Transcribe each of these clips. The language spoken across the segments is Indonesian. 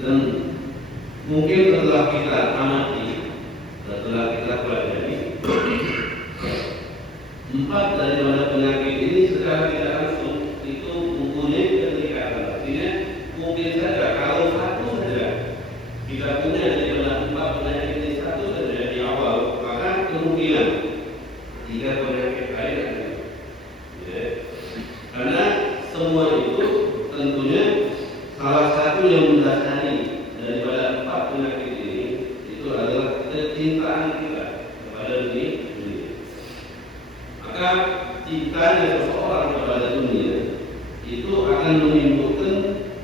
Dan mungkin setelah kita amati, setelah kita pelajari, 4 daripada penyakit ini secara tidak langsung itu mempunyai keterikatan. Artinya mungkin saja kalau satu saja kita punya daripada 4 penyakit ini satu saja di awal, maka kemungkinan 3 penyakit lain akan ya. Karena semua itu tentunya salah satu yang mendasari daripada 4 penyakit ini itu adalah kecintaan kita kepada dunia. Maka cintanya seseorang kepada dunia itu akan menimbulkan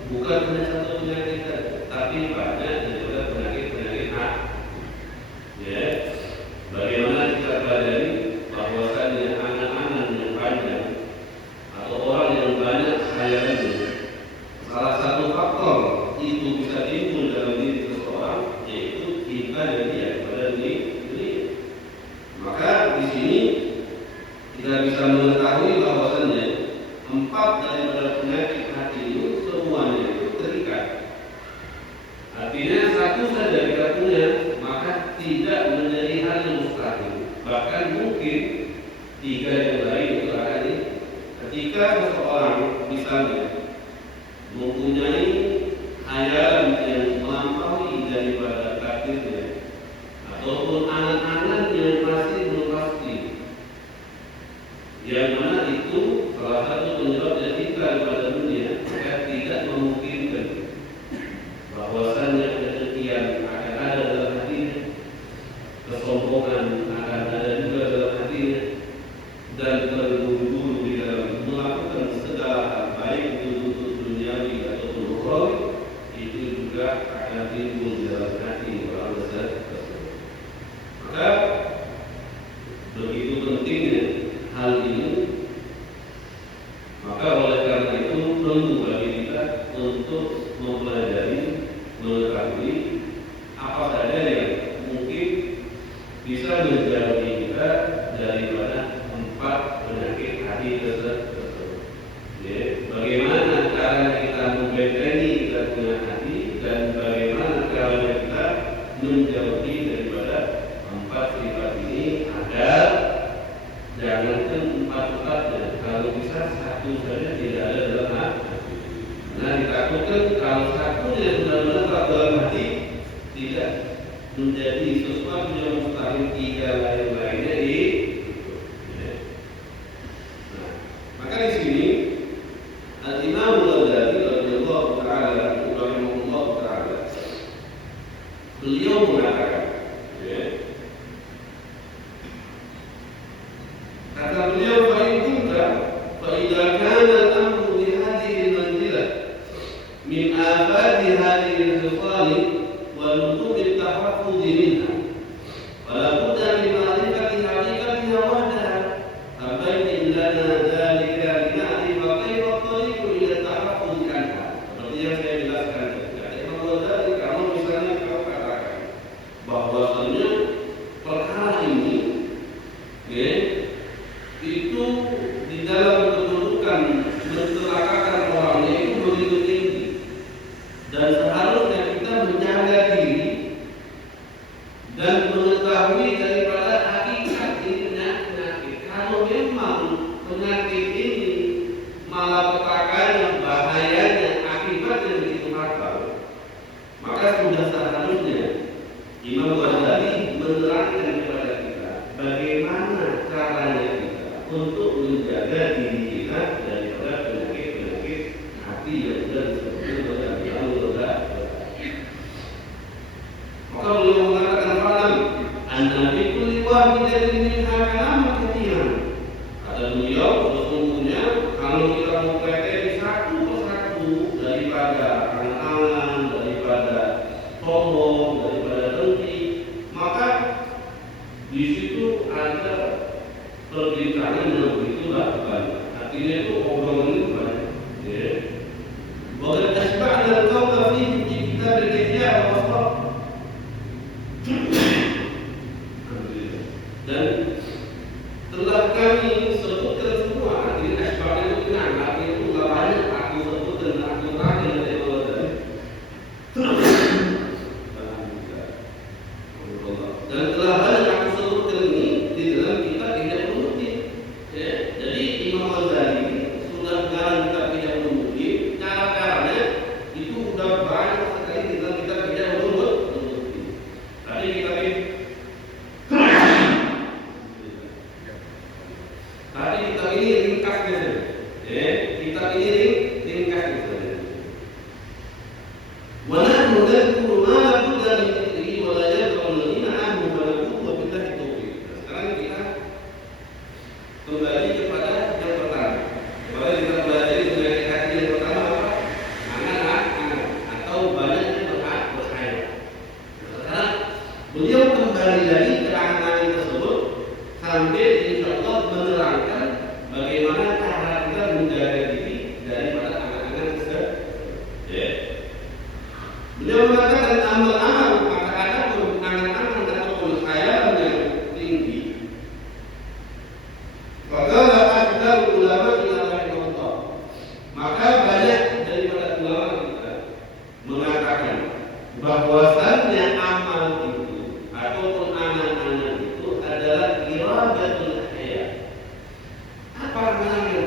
bukan hanya satu penyakit saja, tapi banyak daripada penyakit-penyakit hati. Ya, bagaimana kita pelajari bahwasannya anak-anak yang panjang atau orang yang banyak khayalannya, salah satu faktor itu bisa timbul dalam diri seseorang yaitu cinta dia kepada dunia. Maka di sini kita bisa mengetahui bahwasannya 4 daripada penyakit hati itu semuanya itu terikat. Artinya satu saja kita punya, maka tidak menjadi hal yang mustahil. Bahkan mungkin 3 yang lain itu akan ini. Ketika seseorang misalnya mempunyai khayalan yang melampaui daripada takdirnya, ataupun anak-anak yang masih belum pasti, yang mana itu salah satu penyebab dia cinta kepada dunia, maka tidak memungkinkan bahwasannya kesekian akan ada dalam hatinya, kesombongan akan ada juga dalam hatinya, dan terburu-buru di dalam melakukan segala hal baik itu untuk duniawi ataupun ukhrawi, itu juga akan timbul di dalam hati orang tersebut. Maka begitu pentingnya hal ini, maka oleh karena itu perlu bagi kita untuk mempelajari, mengetahui apa saja yang mungkin bisa menjauhi kita daripada 4 penyakit hati tersebut. Ya, bagaimana cara kita membentengi kita punya hati dan bagaimana caranya kita menjauhi daripada 4 sifat ini agar jangankan 4-4-nya, kalau bisa satu saja tidak ada dalam hati. Nah, ditakutkan kalau satunya sudah menetap dalam hati, tidak menjadi sesuatu yang mustahil 3 lain-lainnya di. Nah, maka di sini Al-Imam Al-Ghazali radhiyallahu ta'ala beliau mengatakan, ya, kata beliau, فإذا كان الأمر بهذه المنزلة من آفات هذه الخصال ولزوم التحفظ منها فلا بد من معرفة حقيقتها وحدها فبين لنا ذلك لنعرف كيف الطريق إلى التحفظ عنها. Seperti yang saya jelaskan tadi, kalau misalnya kau katakan bahwasanya perkara ini, ya, itu di dalam kedudukan mencelakakan orangnya itu begitu tinggi, dan seharusnya kita menjaga diri dan mengetahui daripada hakikat ini penyakit. Kalau memang penyakit ini malapetakannya, bahayanya, akibatnya begitu fatal, maka sudah seharusnya Imam Ghazali menerangkan kepada kita bagaimana caranya untuk menjaga diri kita daripada penyakit-penyakit hati yang sudah disebutkan oleh Imam Ghazali. Maka beliau mengatakan falam anna bi kulli wahidatin minha kalaman katsiran. Kata beliau, sesungguhnya kalau kita mempelajari satu persatu daripada angan-angan, daripada sombong, daripada dengki, maka di situ ada perbincangan yang begitu banyak. Artinya itu ونحن نذكر ما لابد من ذكره ولا يدعو الذين آمنوا ونقول وبالله التوفيق. Sekarang kita kembali kepada yang pertama. Kembali kita belajar dengan hati yang pertama apa? Anak-anak atau banyaknya berkhayal. Sekarang beliau kembali lagi ke anak-anak tersebut sambil insya Allah menerangkan bagaimana cara kita menjaga diri daripada anak-anak tersebut. Ya. Beliau mengatakan amal-amal maka ada anak-anak ataupun khayalan yang tinggi. Faqala aktsar ulama ila rahimahullah. Maka banyak daripada ulama kita mengatakan bahwasannya amal itu ataupun anak-anak itu adalah iradatul hayat. Apa maknanya?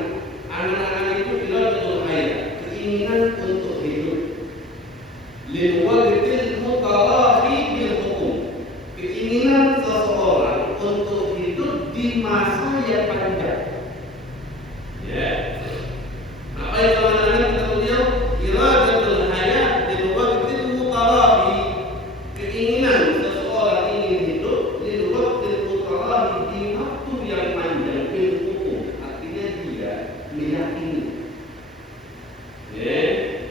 Anak-anak itu iradatul hayat, keinginan untuk hidup. Liwajtil mutarafi bil hukum, keinginan seseorang untuk hidup di masa yang panjang. Ya. Apa yang namanya kita beliau iradatul hayat liwajtil mutarafi, keinginan seseorang ingin hidup liwajtil mutarafi di waktu yang panjang bil hukum, artinya dia meyakini. Ya.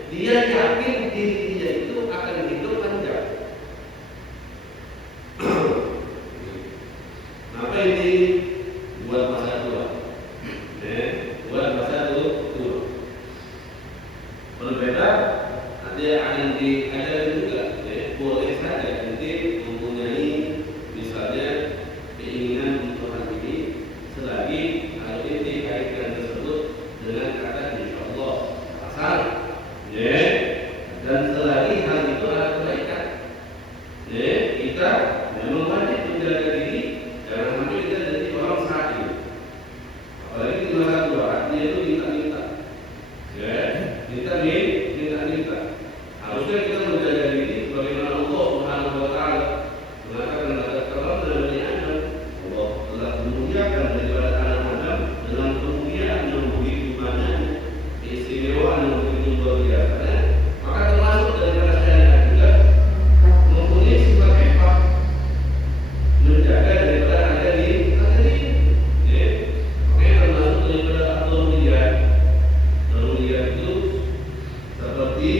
Dia yakin diri dia itu akan hidup panjang. Apa ini? Buat masa tua. Buat masa tua. Berbeda, nanti akan diajarkan juga. Boleh saja nanti mempunyai misalnya keinginan untuk hal ini, selagi hal ini dikaitkan tersebut dengan kata insya Allah asal. Dan selagi hal itu adalah kebaikan, kita memang wajib menjaga diri jangan sampai kita jadi orang sakit. Apalagi di masa tua, artinya itu minta-minta, minta-minta. Harusnya kita menjaga diri bagaimana Allah Subhanahu Wa Taala mengatakan dalam Al-Quran Nabi Adam, Allah telah memuliakan daripada anak Adam dengan kemuliaan yang begitu banyak, keistimewaan yang begitu luar biasa. Maka termasuk daripada syariat juga mempunyai sifat hebat menjaga daripada ada di makanya termasuk daripada daruriyat. Daruriyat itu seperti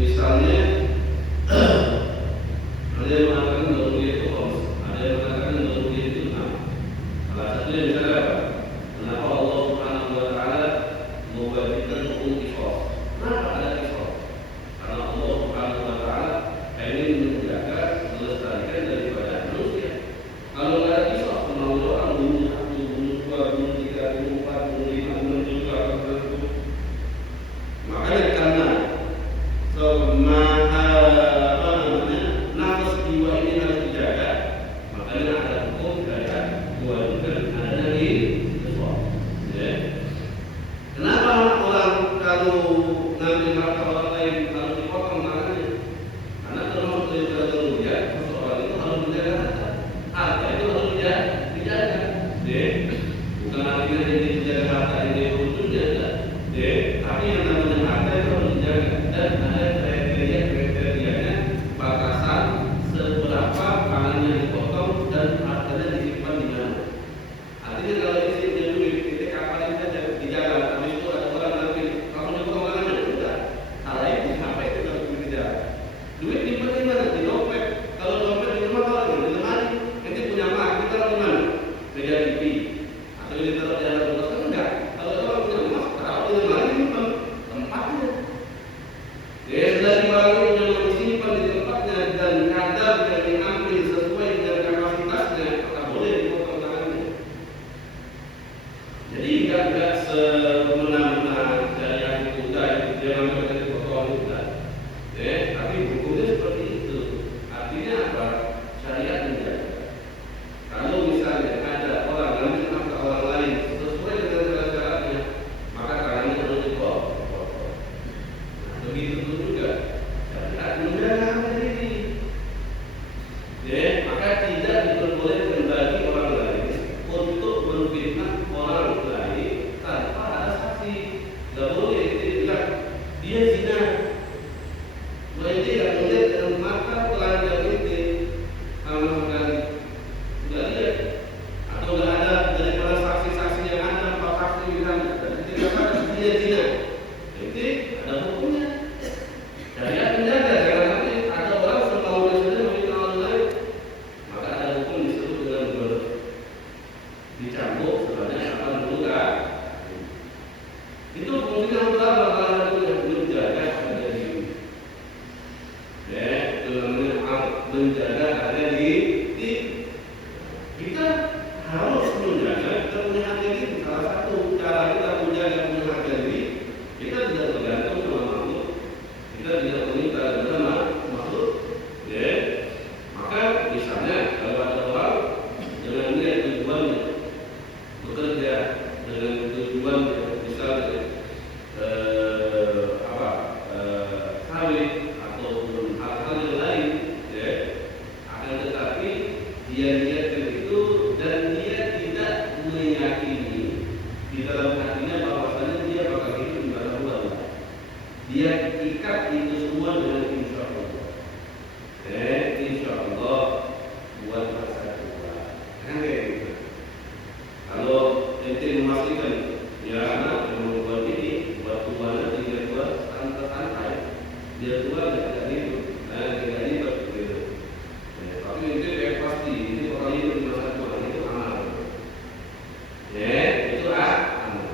misalnya ada yang mengatakan daruriyat itu khams, ada yang mengatakan daruriyat itu 6. Salah satunya misalnya apa? Kenapa Allah Subhanahu Wa Taala mewajibkan hukum qisas? Kenapa ada qisas? Karena Allah Subhanahu Wa Taala ingin menjaga melestarikan daripada manusia. Kalau nggak ada qisas, mau orang bunuh 1, bunuh 2, bunuh 3, bunuh 4, bunuh 5, bunuh 7, makanya karena nafas jiwa ini harus dijaga, makanya ada hukum kayak kewajiban adanya di qisas. Kenapa orang kalau ngambil harta orang lain harus dipotong tangannya? Karena termasuk daripada daruriyat, seseorang itu harus menjaga harta. Harta itu harus dijaga. Bukan artinya ini dijaga harta ini ujungnya enggak. Tapi yang namanya harta itu harus dijaga dan ada kriteria-kriterianya, batasan seberapa tangannya dipotong dan hartanya disimpan di mana. Artinya kalau ini punya duit, kita kapan saja di jalan, habis itu ada orang nanti kamu dipotong tangannya, enggak. Hal itu sampai itu harus dijaga. Duit disimpan di mana? Di dompet. Kalau dompet di rumah kalau di lemari, nanti punya mak, kita taruh di mana? Meja TV. Atau ini taruh di dalam kulkas, enggak. Kalau orang punya emas, taruh di lemari, simpan tempatnya. Dari barang itu yang disimpan di tempatnya dan kadar yang diambil sesuai dengan kapasitasnya, maka boleh dipotong tangannya. Jadi enggak semena-mena syariat itu enggak, jangan sampai dipotong itu enggak. Tapi hukumnya seperti Ente tidak melihat dengan mata telanjang ente sama sekali, nggak lihat, atau nggak ada daripada saksi-saksi yang ada, empat saksi misalnya, dan tidak ada zina, ente ada hukumnya. Syariat menjaga jangan sampai ada orang setahu dia saja meminta orang lain, maka ada hukum disebut dengan dicambuk sebanyak 80 kali. Itu kemungkinan besar salah satu yang menjaga ada di itu namanya menjaga ada di kita harus menjaga kita punya harga diri. Salah satu cara kita menjaga punya harga diri, kita tidak tergantung sama makhluk, kita tidak meminta sama makhluk. Maka misalnya kalau ada orang dengan niat tujuannya bekerja dengan tujuan misalnya sawit ataupun hal-hal yang lain, akan tetapi dia niatkan itu dan dia tidak meyakini di dalam hatinya bahwasanya dia bakal hidup di dalam bulan. Dia ikat itu semua dengan insya Allah. Insya Allah buat masa tua. Kan kayak gitu. Kalau ente memastikan ya anak yang membuat ini buat tua nanti dia buat santai, dia tua tidak hidup, tidak hidup gitu. Tapi ente yang pasti ini bakal hidup di masa tua, itu amal. Itu amal.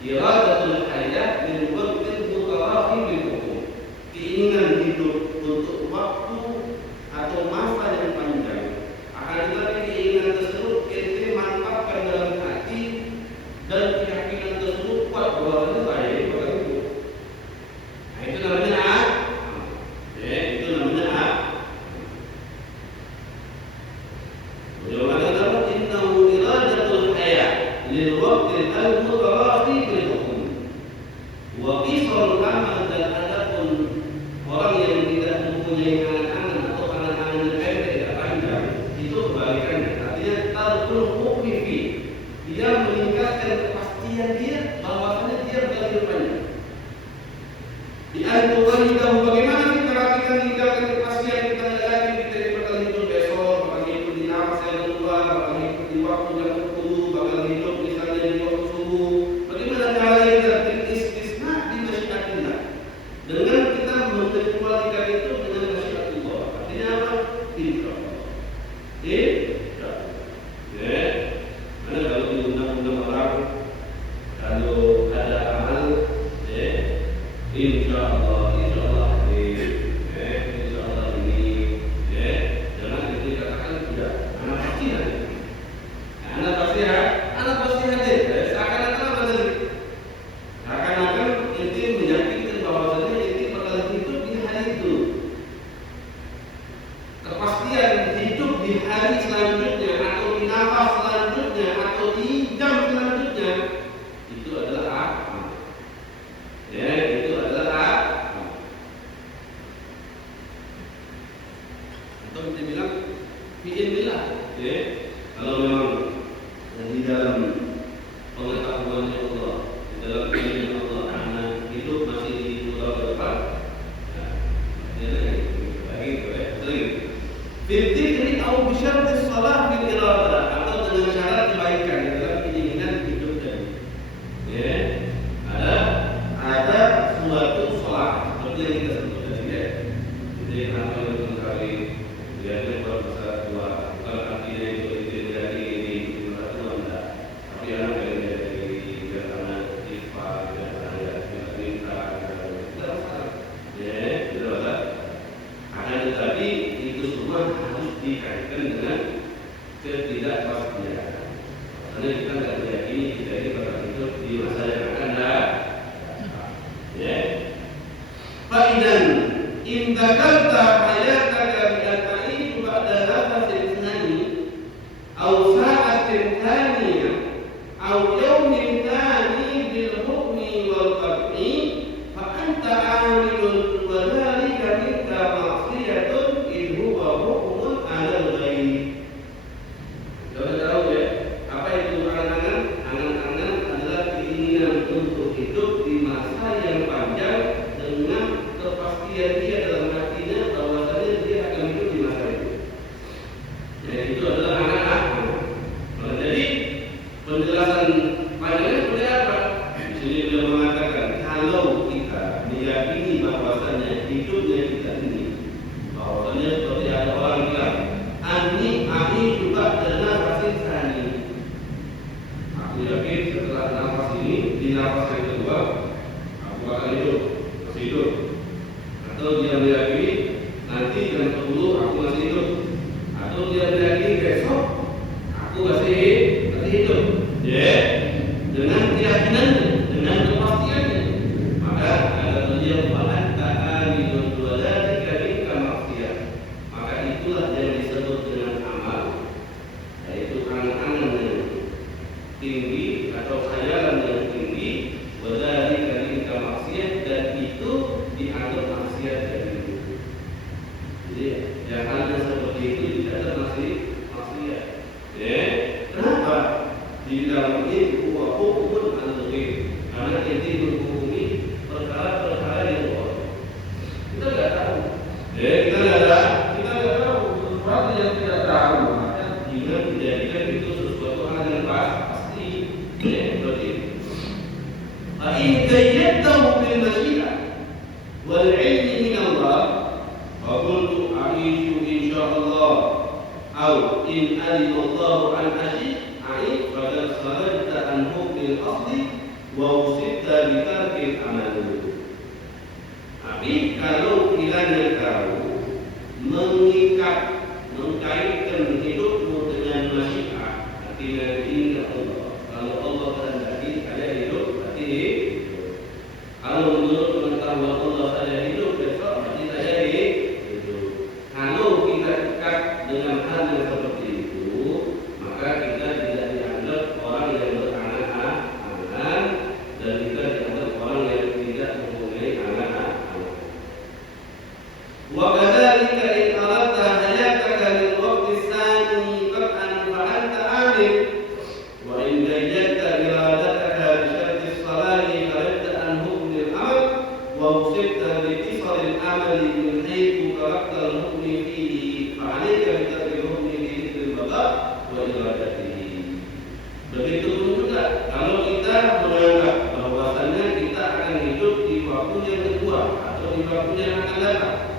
Iradatul hayat min waqtil mutarafi bil hukum. Keinginan hidup untuk waktu atau masa yang panjang. Akan tetapi keinginan tersebut ente mantapkan dalam hati dan keyakinan tersebut kuat bahwa saya ini bakal hidup. Nah, itu namanya itu namanya bagaimana dalam innahu iradatul hayat lil waqtil al-mutarafi bil hukum. Wa qisarul amal, dan adapun orang yang tidak mempunyai angan-angan atau angan-angan yang pendek dan panjang, itu kebalikannya. Artinya tarkul hukmi, dia meningkatkan kepastian dia bahwasanya dia bakal hidup panjang. Di antara hidup bagaimana kita lakukan meningkatkan kepastian kita yakin kita bakal hidup besok, bakal hidup di nafas yang tua, bakal hidup di waktu yang 10, bakal hidup misalnya di waktu subuh. Bagaimana caranya kita beristisna di masyiatillah? Dengan kita mengecualikan itu dengan masyiatullah. Artinya apa? Insya Allah. Mana kalau di undang-undang orang kalau ada amal, insya Allah ini, jangan dikatakan tidak, anak pasti hadir. Anak pasti hadir. Seakan-akan apa tadi? Seakan-akan inti meyakinkan bahwasanya inti bakal hidup di hari itu. Kepastian hidup di hari selanjutnya atau di nafas selanjutnya atau di jam selanjutnya itu adalah amal. Itu adalah amal. Atau kita bilang bi'ilmillah. Kalau memang di dalam pengetahuannya Allah, di dalam ilmu Allah, anak hidup masih di pulau ke depan, Bidzikri atau bisyarti salah bil iradah, atau dengan syarat kebaikan dalam keinginan hidup tadi. Ada suatu salah seperti yang kita sebut tadi Jadi kenapa yang mengkali dia buat masa tua, bukan artinya itu jadi di masa tua enggak. Tapi anak yang jadi dia anak ikhfa, dia anak minta, tidak masalah. Tidak masalah. Akan tetapi itu semua harus dikaitkan dengan ketidakpastian. Karena kita tidak meyakini kita ini bakal hidup di masa yang akan datang. Faidan indakalta kita nggak tahu sesuatu yang tidak tahu, maka jangan dijadikan itu sesuatu hal yang pasti. Berarti in qayyadahu bil masyiah wal ilmi min Allah wa kuntu a'ishu insyaallah aw in alima Allah an asyik faqad kharajta an hukmil asli wa usidta bi tarkil amal. Tapi kalau kiranya kau mengkaitkan hidupmu dengan masyiah, artinya ingat Allah. Kalau Allah kehendaki ada hidup, berarti hidup. Kalau menurut pengetahuan Allah saja hidup, besok berarti saja hidup. Kalau kita dekat dengan hal yang seperti itu, maka kita tidak dianggap orang yang beranak-anak dan kita dianggap orang yang tidak mempunyai anak-anak. وكذلك إن أردت حياتك للوقت الثاني قطعا فأنت عامل وإن جيدت إرادتك بشرط الصلاة خرجت عن حكم الأمر ووصلت باتصال العمل من حيث تركت الحكم فيه فعليك بترك الحكم في ذكر البقاء وإرادته. Begitu pun juga kalau kita menganggap bahwasannya kita akan hidup di waktu yang kedua atau di waktu yang akan datang,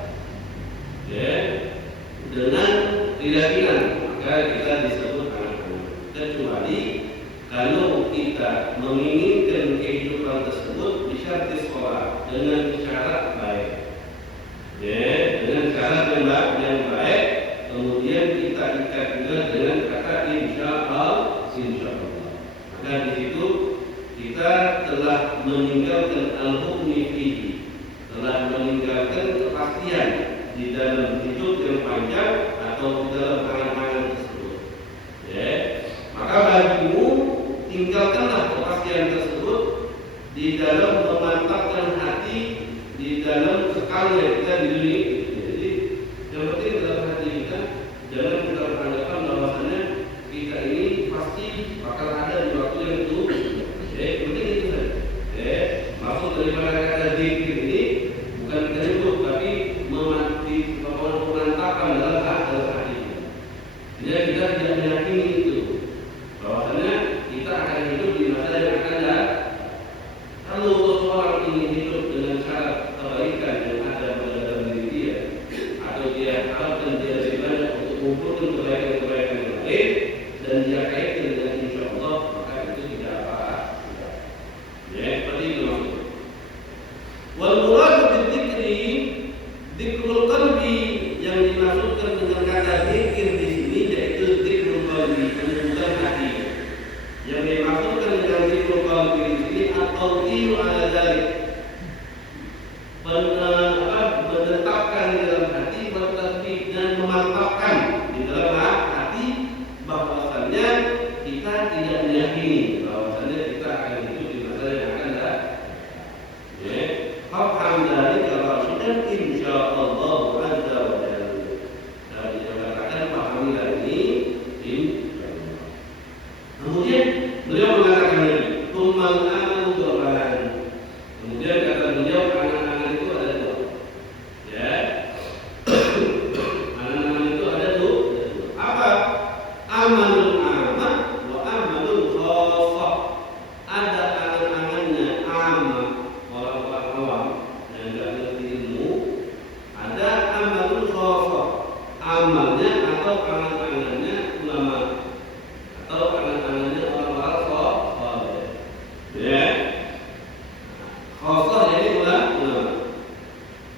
dengan keyakinan, maka kita disebut anak-anak. Kecuali kalau kita menginginkan kehidupan tersebut disyarat sekolah dengan syarat baik, dengan syarat yang baik, kemudian kita ikat juga dengan kata insyaallah. Maka di situ kita telah meninggalkan al-hukmi fihi, telah meninggalkan kepastian di dalam hidup yang panjang atau di dalam angan-angan tersebut. Maka bagimu tinggalkanlah kepastian tersebut di dalam memantapkan hati di dalam sekalnya kita di dunia. Jadi yang penting dalam hati kita jangan kita beranggapan bahwasanya kita ini pasti bakal ada di waktu yang itu. Penting itu saja. Maksud daripada kata zikir ini bukan kita hidup, tapi memantapan dalam hati kita. Jadi kita tidak meyakini itu bahwasanya kita akan hidup di masa yang akan datang. Kalau seseorang ingin hidup dengan syarat kebaikan yang ada pada dalam diri dia, atau dia harapkan dia lebih banyak untuk mengumpulkan kebaikan-kebaikan yang lain, dan dia kaitkan dengan insya Allah, maka itu tidak apa-apa. Seperti itu maksudnya. Wal muradu bidzikri dzikrul qalbi, yang dimaksudkan dengan kata zikir di sini yaitu dzikrul qalbi, menyebutkan hati. Yang dimaksudkan dengan dzikrul qalbi di sini at-tawqi'u 'ala dzalik, menetapkan di dalam hati, dan memantapkan di dalam hati bahwasannya kita tidak meyakini bahwasannya kita akan hidup di masa yang akan datang. Faham dari rasyidan insyaallah azza wa jalla. Dan dikatakan pahamilah ini insyaallah. Kemudian beliau mengatakan lagi, tumal amalu dolan. Kemudian kata beliau anak-anak itu ada dua. Anak-anak itu ada dua. Apa? Amalul amah wa amalul khassah. Ada angan-angannya amah, orang-orang awam yang tidak ngerti ilmu. Ada amalul khassah, amalnya atau angan-angannya ulama, atau angan-angannya orang-orang saleh. Khassah jadi ulama.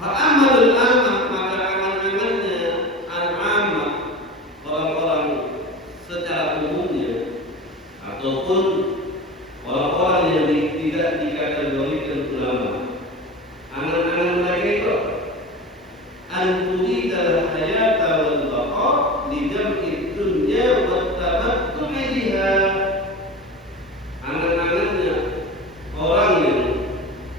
Amalul amah, maka angan-angannya al-amah, orang-orang secara umumnya, ataupun orang-orang yang tidak dikategorikan ulama. Angan-angan mereka itu anturidal hayata wal baqa li jam'i dunya wa tamattu'i biha. Angan-angannya orang yang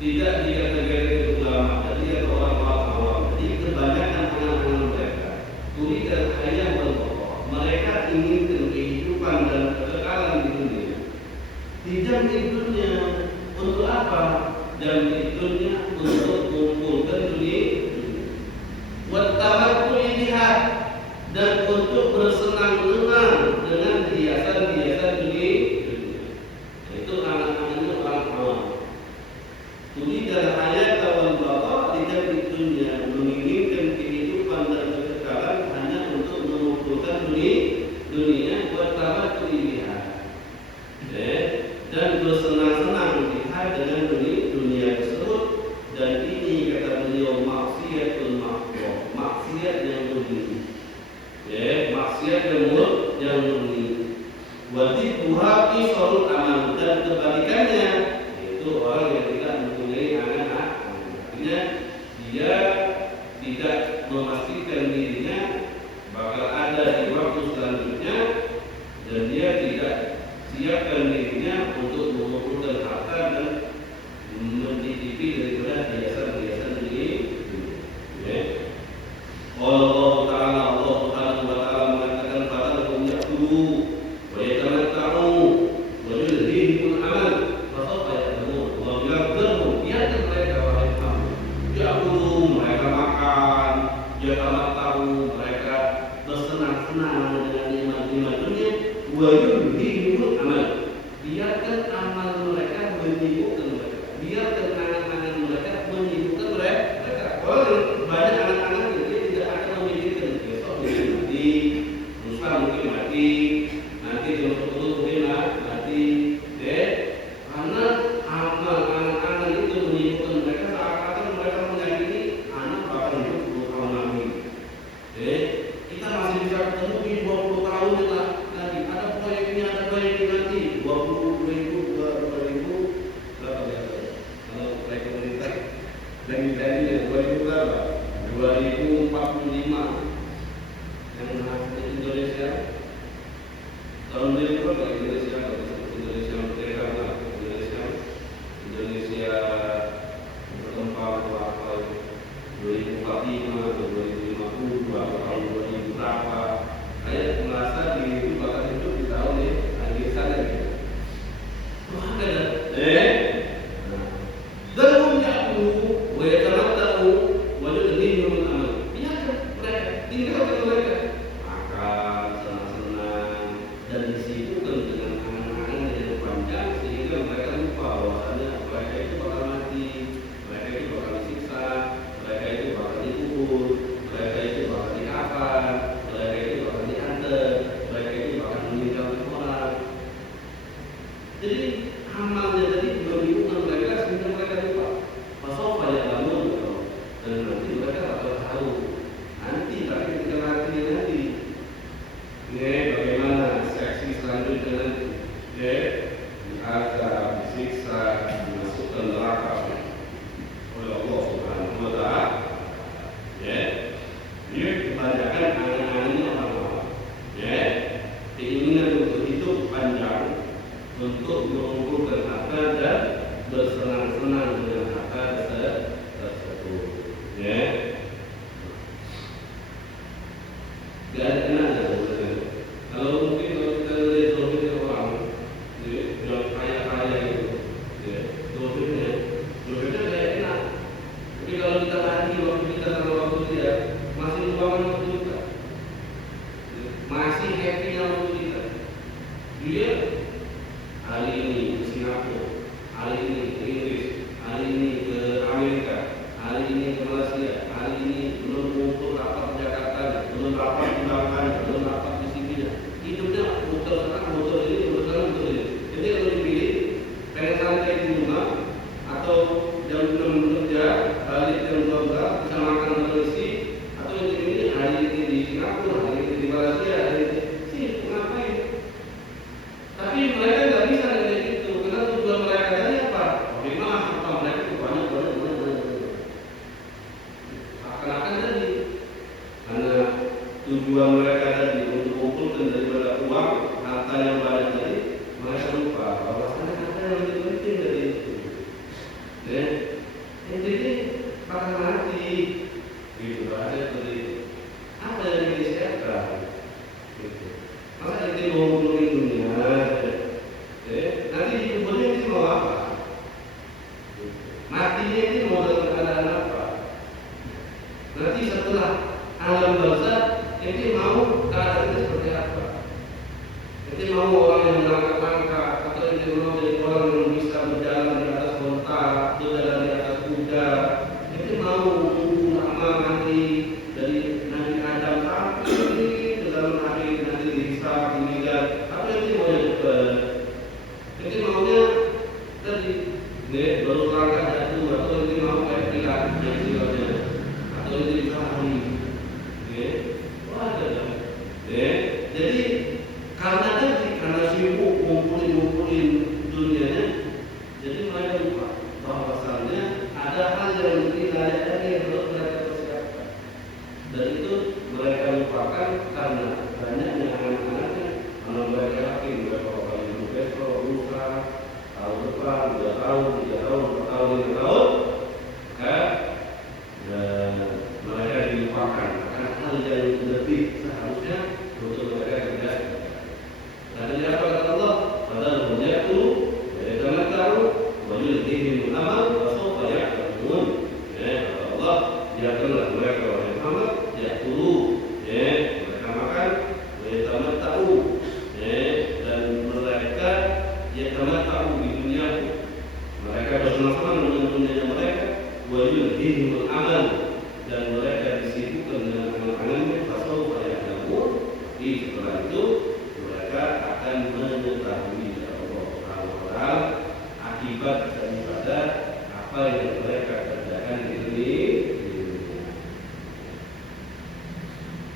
tidak dikategorikan ulama, jadi atau orang-orang awam. Jadi kebanyakan angan-angan mereka turidal hayat wal baqa, mereka inginkan kehidupan dan kekekalan di dunia. Tidak di dunia untuk apa? Dan di dunia untuk mengumpulkan dunia. Wata dan untuk bersenang-senang dengan hiasan-hiasan dunia. Itu anak-anaknya orang awam. Tulidan hayat wal baqa lidzikri dunya, menginginkan kehidupan dan kekekalan hanya untuk mengumpulkan dunia buat tamat pilihan. Dan bersenang-senang lihat dengan dunia tersebut, dan ini kata beliau maksiatul mahdoh, maksiat yang murni. Maksiat yang murni. Wajib tuhati sorul amal, dan kebalikannya itu orang yang tidak mempunyai anak-anak. Artinya dia tidak memastikan dirinya bakal ada di waktu selanjutnya, dan dia tidak siapkan dirinya untuk mengumpulkan harta dan mencicipi daripada hiasan-hiasan ini. Allah Ta'ala mengatakan pada kaum ya'kulu wa yatamatta'u wa yulhihimul amal fa sawfa ya'lamun. Wa bi'adzabhum, biarkan mereka wahai kamu ya'kulu, mereka makan, yatamatta'u, mereka bersenang-senang dengan nikmat-nikmat dunia, wa yulhihimul amal, biarkan amal mereka menyibukkan mereka, biarkan angan-angan mereka menyibukkan mereka. Kalau banyak anak-anak dia tidak akan memikirkan besok dia mati, lusa mungkin mati, nanti jam 10 mungkin mati, karena amal anak-anak itu menyibukkan mereka, seakan-akan mereka meyakini anak bakal hidup 10 tahun lagi. Kita masih bisa ketemu di 20 tahun lagi, ada proyek ini nanti 20 ribu berapa ya? Kalau proyek pemerintah dari 2000 berapa? 2045 yang Indonesia tahun 2000 berapa? Indonesia merdeka, Indonesia berkembang berapa? 2045 atau 2050 atau tahun 2000 berapa? Saya merasa diri itu bakal hidup di tahun akhir sana gitu. Dalam jatuh, wajah wajah ini amal. Biarkan mereka, tinggalkan mereka makan senang-senang dan disibukkan dengan angan-angan yang panjang, sehingga mereka lupa bahwasanya mereka itu bakal mati, mereka itu bakal disiksa, mereka itu bakal dikubur, mereka itu bakal dikafan, mereka itu bakal diantar, mereka itu bakal meninggalkan orang. Jadi amalnya tadi membingungkan mereka sehingga mereka lupa. Pasal yang bangun, dan nanti mereka bakal tahu. Nanti tapi ketika nanti, bagaimana seksi selanjutnya nanti? Diazab, disiksa, dimasukkan neraka oleh Allah Subhanahu Wa Taala. Dia kebanyakan angan-angannya orang-orang. Keinginan untuk hidup panjang, untuk mengumpulkan harta dan bersenang-senang dengan harta tersebut. Gak ada kenanya. Kalau mungkin kalau kita lihat dohirnya orang, yang kaya-kaya itu, dohirnya gak enak. Tapi kalau kita tadi waktu kita sama waktu dia masih lupakan waktu kita, masih happy-nya waktu kita. Dia hari ini ke Singapura, hari ini ke Inggris, hari ini ke Amerika, hari ini ke Malaysia, hari ini belum ngumpul rapat Jakarta, belum rapat di Bangka, belum rapat di sini. Hidupnya muter sana, muter ini, muter sana, muter ini. Jadi kalau dipilih, pengen santai di rumah atau jam 6 kerja, balik jam 12 bisa makan terisi, atau ini hari ini di Singapura, hari ini di Malaysia, hari ini sih ngapain? Tapi mereka nggak bisa kayak gitu. Karena tujuan mereka tadi apa? Bagaimana harta mereka itu banyak. Akan-akan tadi, karena tujuan mereka tadi untuk mengumpulkan daripada uang, harta yang banyak tadi, mereka lupa bahwa harta yang lebih penting dari itu. Jadi bakal mati. Gitu aja tadi. Apa yang disiapkan? Gitu. Masa itu mengumpulkan dunia. Nanti di kuburnya itu mau apa? Matinya itu mau dalam keadaan apa? Nanti setelah alam barzakh Ente mau keadaannya seperti apa? Ente mau orang yang melangkah-langkah, atau ente mau jadi orang yang bisa berjalan di atas onta, berjalan di atas kuda? Ente mau menunggu lama nanti dari Nabi Adam sampai ke dalam hari nanti dihisab, dimilad? Apa ente mau cepat? Ente maunya tadi, baru langkah jatuh, atau ente mau kayak pilar yang sifatnya, atau ente bisa hari? Jadi karena sibuk ngumpulin dunianya, jadi mereka lupa bahwasannya ada hal yang lebih layak lagi yang harus mereka persiapkan. Dan itu mereka lupakan karena banyaknya anak-anaknya, anak mereka yakin mereka bakal hidup besok, lusa, tahun depan, 2 tahun, 3 tahun, 4 tahun, 5 tahun, dan mereka dilupakan karena hal yang lebih seharusnya untuk mereka tidak. Karena apa kata Allah? Padahal menjatu, mereka tahu, wajudihim amal, wasawfa ya'lamun. Kata Allah, biarkanlah mereka orang yang amal, ya'kulu, mereka makan, mereka tahu, dan mereka tahu di dunia. Mereka bersenang-senang dengan dunia mereka, wajudihim amal, dan mereka disibukkan dengan amal-amalnya, wasawfa ya'lamun. Setelah itu mereka akan mengetahui Allah Taala akibat daripada apa yang mereka kerjakan di dunia.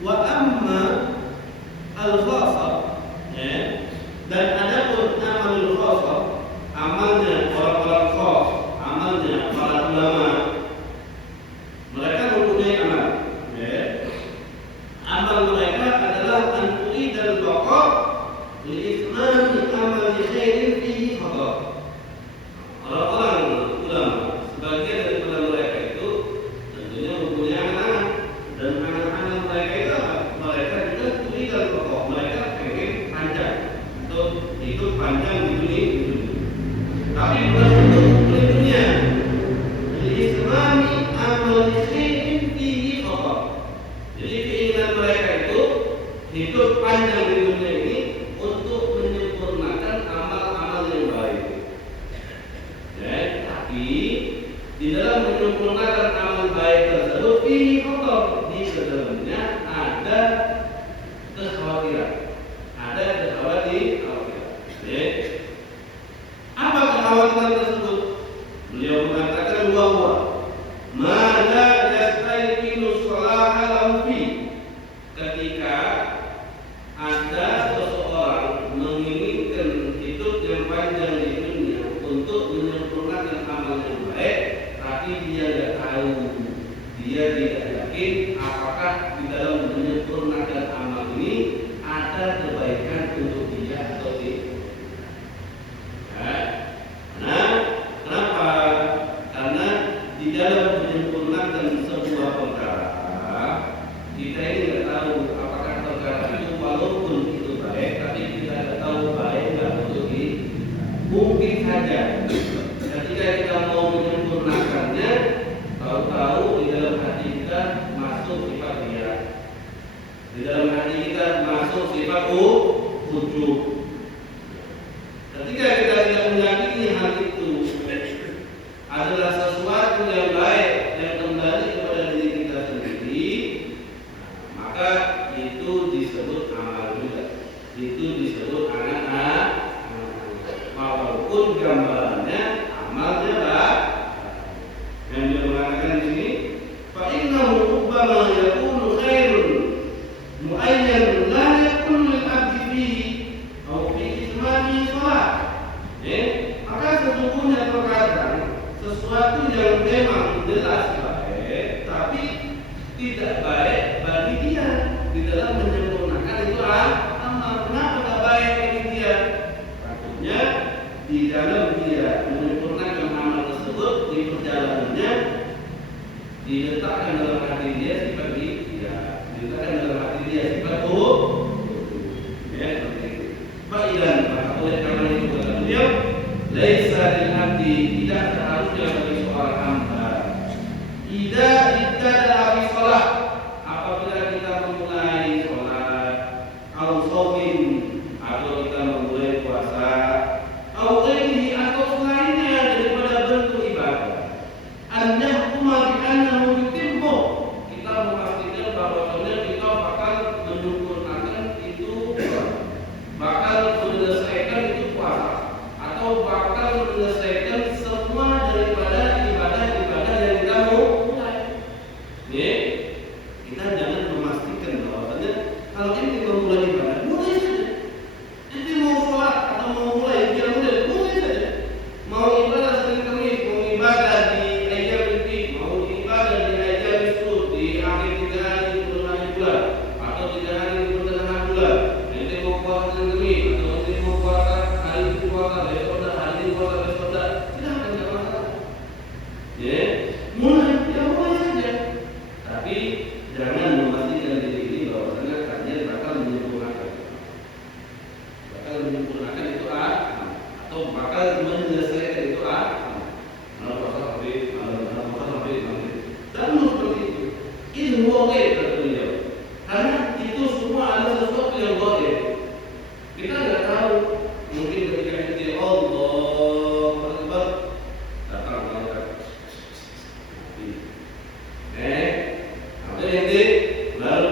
Wa amma al-khasab, dan adapun amalul khasab, amalnya orang-orang khas, amalnya para ulama, mereka mempunyai amal. Amal mereka adalah anturi dan pokok li'ithman amal khairin fihi khata. Orang-orang ulama, sebagian daripada mereka itu tentunya mempunyai anak, dan anak-anak mereka itu apa? Mereka juga anturi dan pokok. Mereka pengen panjang atau hidup panjang di dunia. Tapi bukan untuk dunia. Li'ithman amal khairin fihi khata. Jadi keinginan mereka itu hidup panjang di dunia ini untuk menyempurnakan amal-amal yang baik. Tapi di dalam menyempurnakan amal baik tersebut, di dalamnya ada kekhawatiran. Ada kekhawatiran. Apa kekhawatiran tersebut? Beliau mengatakan bahwa mana yastaikinu sholaha lahu fi, ketika ada seseorang menginginkan hidup yang panjang di dunia untuk menyempurnakan amal yang baik, tapi dia tidak tahu, dia tidak yakin apakah di dalam menyempurnakan amal ini ada kebaikan untuk dia atau tidak. Kenapa? Karena di dalam menyempurnakan sebuah perkara, kita ini tidak tahu apakah perkara itu walaupun itu baik, tapi kita tidak tahu baik nggak untuk mungkin saja ketika kita mau menyempurnakannya, tahu-tahu di dalam hati kita masuk sifat dia, di dalam hati kita masuk sifat ujub. Ketika kita tidak meyakini hal itu adalah sesuatu yang baik yang kembali kepada diri kita sendiri, maka itu disebut amal juga. Itu disebut anak-anak, walaupun gambarannya amalnya baik. Yang dia mengatakan di sini, fa innahu rubbama yakunu khairun mu'ayyan la yakunu lil 'abdi fihi aw fi ismani shalah. Maka sesungguhnya terkadang sesuatu yang memang jelas baik, tapi tidak baik bagi dia di dalam menyempurnakan itu amal. Kenapa tidak baik bagi dia? Tentunya di dalam dia menyempurnakan amal tersebut, di perjalanannya diletakkan dalam hati dia sifat dia, diletakkan dalam hati dia sifat seperti itu. Fa'idan, maka oleh karena itu kata beliau, laisa lil abdi, tidak seharusnya bagi seorang hamba idza ibtada fi shalah, apabila kita memulai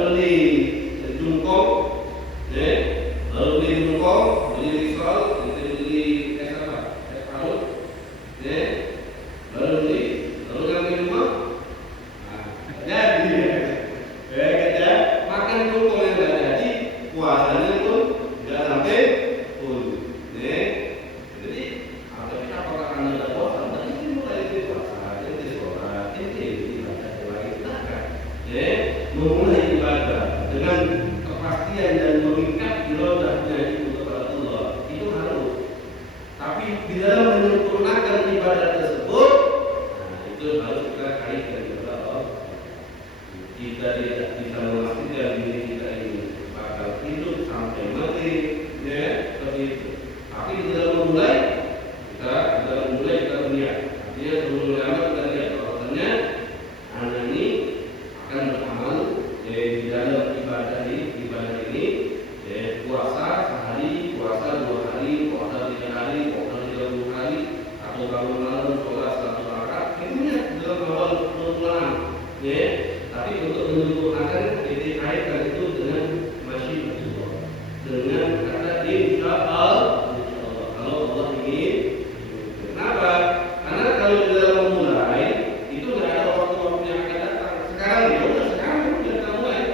baru di jungkong, ya, baru di jungkong, beli risol, beli es apa, es parut, ya, baru sampai rumah, jadi, ya kita makan jungkong yang nggak jadi, puasanya pun nggak sampai full, ya, jadi apakah anda ada puasa? Ini mulai dari puasa, ini sholat, ini ibadah lagi kita. Ya, memulai ibadah dengan kepastian dan mengikat iradahnya itu kepada Allah itu harus. Tapi di dalam menyempurnakan ibadah tersebut, nah itu harus kita kaitkan kepada Allah. Kita tidak bisa memastikan diri kita ini bakal hidup sampai mati, ya seperti itu. Tapi di dalam memulai kita lihat. Artinya sebelum lama kita lihat bahwasannya anak ini akan beramal di dalam ibadah ini, puasa sehari, puasa 2 hari, puasa 3 hari, puasa 30 hari, atau bangun malam sholat 1 rakaat, itu ya dalam awal bulan. Ya, tapi untuk menyempurnakan jadi kaitkan itu dengan masyiatullah, dengan kata insya Allah, kalau Allah ingin. Kenapa? Karena kalau di dalam memulai itu nggak ada waktu-waktu yang akan datang. Sekarang kita mulai.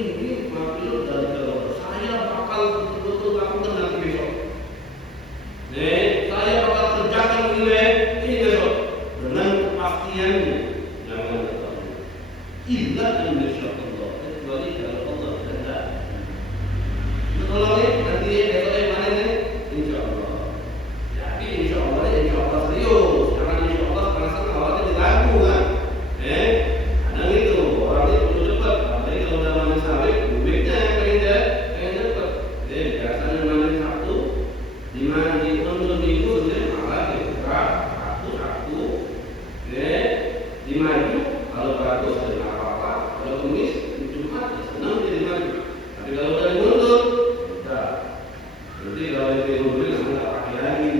ini maklum dari kalau saya bakal betul-betul lakukan nanti besok. Saya bakal kerjakan ini besok dengan kepastiannya. Jangan terlalu. Illa insya Allah. Kecuali kalau Allah kehendak. Kalau nanti besok mana ini? Insya Allah. Jadi insya Allah serius. Jangan insya Allah perasaan awalnya diganggu kan. Ada itu orang itu perlu cepat. Tapi kalau udah manis sawit, duitnya pengen cepat. Biasanya manis Sabtu, di untuk minggu sebenarnya malah dibuka Sabtu, di maju kalau bagus tidak apa-apa. Kalau Kamis, Jumat senang jadi maju. Tapi kalau udah mundur, udah. Nanti kalau itu mundur nggak pakai lagi,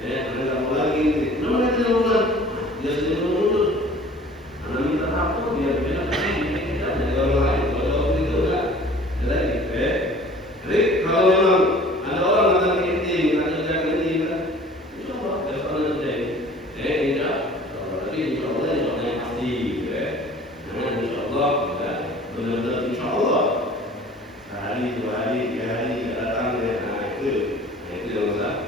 nggak mau lagi. Namanya tidak mundur, dia sendiri mundur. Karena minta apa dia bilang kita jadi orang lain. Kalau itu enggak, jadi jadi kalau memang ada orang datang ke inti, ada kerja ke inti, insya Allah besok nanti, insya Allah. Tapi insya Allah yang pasti, nah insya Allah, benar-benar insya Allah. Sehari, 2 hari, 3 hari datang, itu yang masalah.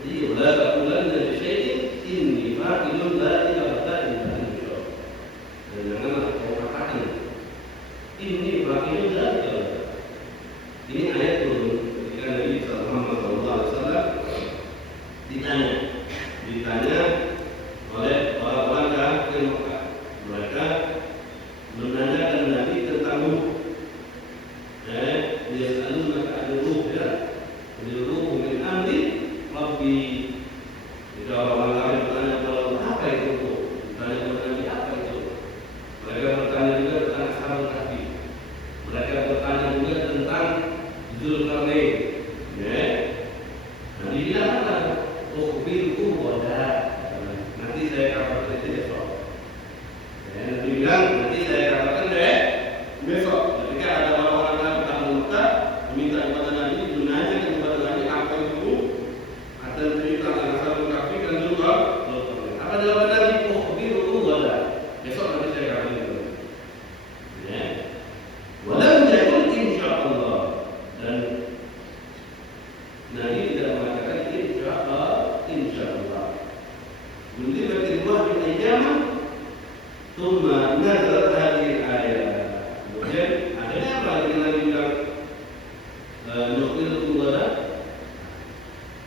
Jadi udah bulan dari syaitan ini fakirun la ilaha illa insya Allah. Dan janganlah kau katakan ini fakirun la ilaha. Ini ayat turun ketika Nabi Muhammad SAW ditanya oleh orang-orang kafir Mekah. Mereka menanyakan Nabi tentang ruh. Dia selalu mengatakan ruh, ruh min amri Rabbi. Jika orang kafir bertanya apa itu ruh? Bertanya kepada Nabi apa itu? Mereka bertanya juga tentang Ashabul Kahfi. Mereka bertanya juga tentang Zulkarnain. Nabi bilang apa? Ukhbirukum wada. Nanti saya kabarkan itu besok. Nabi bilang nanti saya kabarkan besok. Ketika ada orang-orang yang datang Mekah meminta kepada Nabi, menanyakan kepada Nabi apa itu? Ada cerita tentang Ashabul Kahfi dan Zulkarnain. Apa jawaban Nabi? Ukhbirukum wada. Besok nanti saya kabarkan itu. Walau yakun insya Allah. Dan Nabi tidak mengatakan insya Allah. Menjadi wahyu ayyaman, thumma nazarat hadhihi ayat. Kemudian akhirnya apa yang Nabi bilang? Nukhbirukum wada.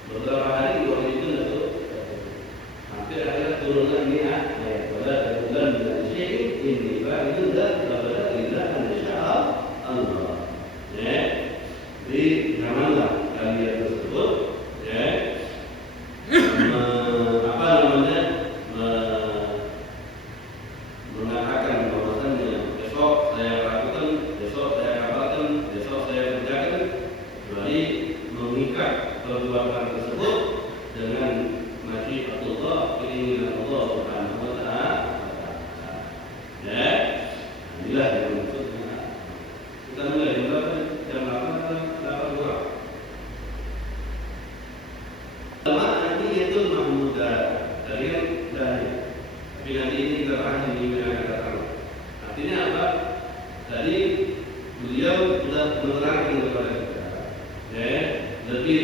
Beberapa hari wahyu itu naik. Hampir akhirnya turunlah ini ayat. Wala taqulan min syai'in inni fa'ilun dzalika illa an yasha Allah. Jadi janganlah kalian tersebut mengatakan bahwasannya besok saya lakukan, besok saya kabarkan, besok saya kerjakan, kecuali mengikat perbuatan tersebut dengan masyiatullah, keinginan Allah Subhanahu wa taala. Inilah yang maksudnya. Kita mulai jam 8.02. Nanti itu mahmudah dari tapi nanti ini kita bahas di minggu yang akan datang. Artinya apa? Tadi beliau sudah menerangkan kepada kita, lebih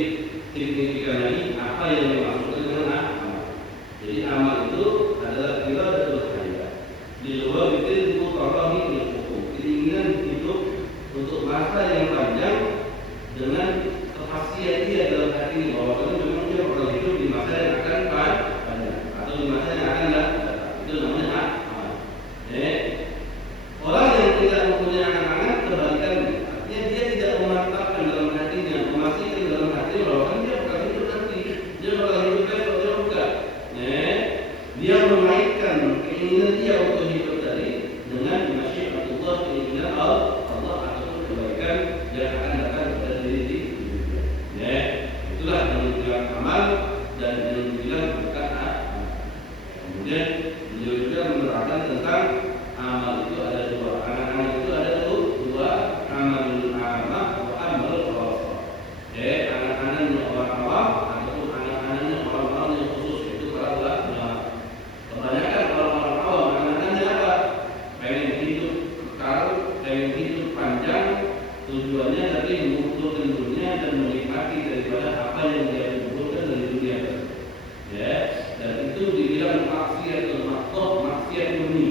signifikan lagi apa yang dimaksudkan dengan amal. Jadi amal itu adalah iradatul hayat. Di luar itu mutarahi hukum. Keinginan hidup untuk masa yang panjang dengan kepastian dia dalam hati ini bahwa memang dia bakal hidup di masa yang akan panjang atau di masa yang akan datang. Itu namanya amal. Orang yang tidak mempunyai angan-angan kebalikannya, artinya dia tidak memantapkan dalam hatinya, memastikan dalam hatinya bahwa dia bakal hidup nanti, dia bakal hidup besok, dia bukan. Dia mengaitkan keinginan dia untuk hidup tadi dengan Tujuannya tapi mengumpulkan dunia dan menikmati daripada apa yang dia kumpulkan dari dunia. Ya, dan itu dibilang maksiat makhluk, maksiat murni.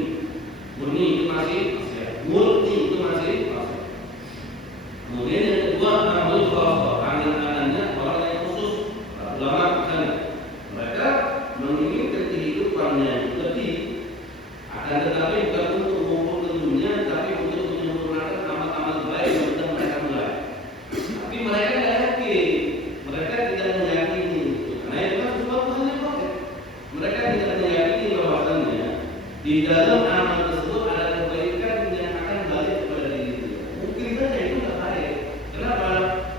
Murni itu masih maksiat, murni itu masih maksiat. Kemudian yang kedua, amal khawf, anak-anaknya orang yang khusus, ulama misalnya, mereka menginginkan kehidupannya lebih, akan tetapi bukan untuk mengumpulkan dunia, tapi untuk menyempurnakan amal-amal baik yang sudah mereka mulai. Tapi mereka tidak yakin, mereka tidak meyakini, karena itu kan sesuatu hal yang baik. Mereka tidak meyakini bahwasannya di dalam amal tersebut ada kebaikan yang akan balik kepada diri kita. Mungkin saja itu tidak baik. Kenapa?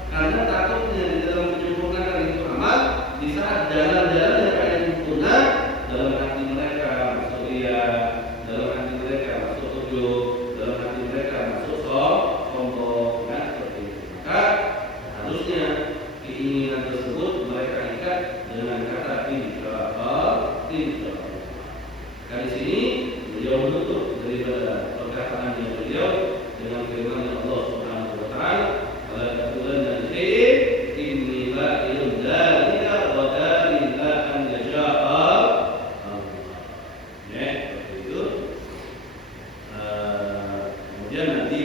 Karena takutnya di dalam menyempurnakan itu amal, di saat jalan-jalan yang ada sempurna, dalam hati mereka masuk ria, dalam hati mereka masuk ujub, dalam hati mereka masuk sombong, kan seperti itu. Maka harusnya keinginan tersebut mereka ikat dengan kata insya Allah. Di sini beliau menutup daripada perkataannya beliau dengan firman Allah Subhanahu wa taala, "Wala taqulanna li syai'in inni fa'ilun dzalika ghadan illa an yasha'a Allah." Ya, seperti itu. Kemudian nanti